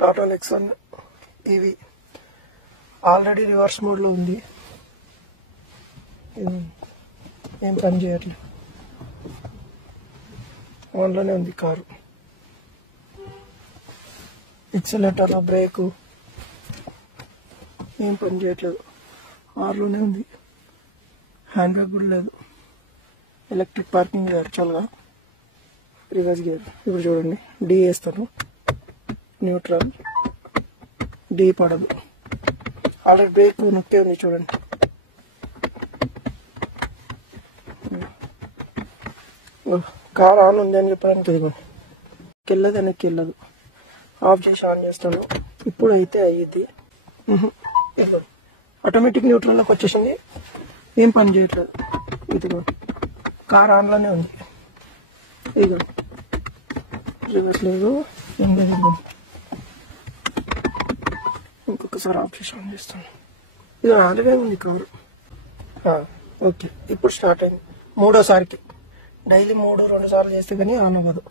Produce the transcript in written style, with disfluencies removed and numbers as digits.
Tata Nexon EV already reverse మోడ్లో ఉంది. ఏం పని చేయట్లేదు, ఆన్లోనే ఉంది కారు. ఎక్సలేటర్ బ్రేకు ఏం పని చేయట్లేదు, ఆర్లోనే ఉంది. హ్యాండ్ బ్రేక్ కూడా లేదు. ఎలక్ట్రిక్ పార్కింగ్ యాక్చువల్గా. రివర్స్ గేర్ ఇప్పుడు చూడండి, డి వేస్తాను, న్యూట్రల్, డి పడదు. ఆల్రెడీ బ్రేక్ నొక్కే ఉంది చూడండి. కార్ ఆన్ ఉంది అని చెప్పడానికి ఇదిగోండి, వెళ్ళదు వెనక్కి వెళ్ళదు. ఆఫ్ చేసి ఆన్ చేస్తాను, ఇప్పుడు అయితే అయ్యిద్ది. ఇదిగోండి ఆటోమేటిక్ న్యూట్రల్లోకి వచ్చేసింది, ఏం పని చేయట్లేదు. ఇదిగోండి కార్ ఆన్లోనే ఉంది. ఇదిగోండి రివర్స్ లేదు, ఏం లేదు. ఇదిగోండి ఇంకొకసారి ఆఫ్ చేసి ఆన్ చేస్తాను. ఇది ఆల్రెడీ ఉంది కారు. ఓకే ఇప్పుడు స్టార్ట్ అయింది. మూడోసారికి. డైలీ 3-2 సార్లు చేస్తే కానీ ఆన్ అవ్వదు.